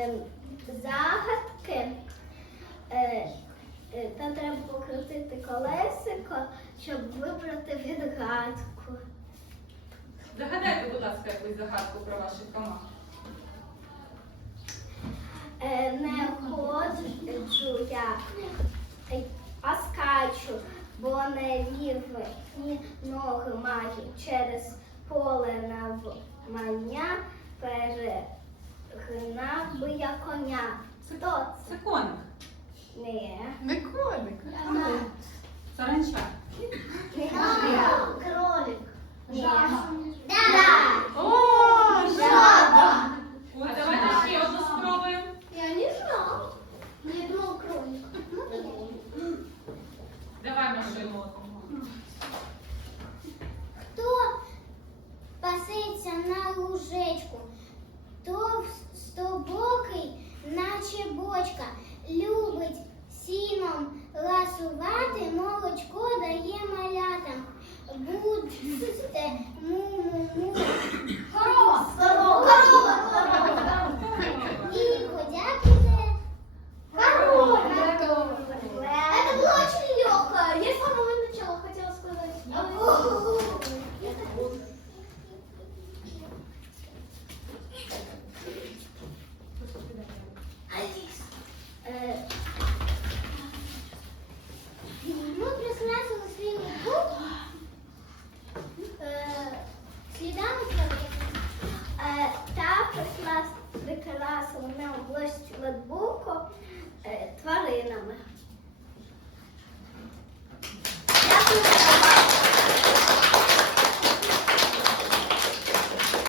е, загадки. Е, е, Там треба покрутити колесико, щоб вибрати відгадку. Загадайте, будь ласка, якусь загадку про ваших комах. Е, Не ходжу я, а скачу, бо не вірні ноги маю через поле навмання Гнав би я коня. Хто це? Це коник. Ні. Не коник. а Ага. Саранча. Кролик. Кролик. Ні. Жаба. Да. О, жаба. Ой, давайте ще одну спробуємо. Я не знала. Не думал кролик. Давай машину. Хто пасеться на лужечку, то в то бокий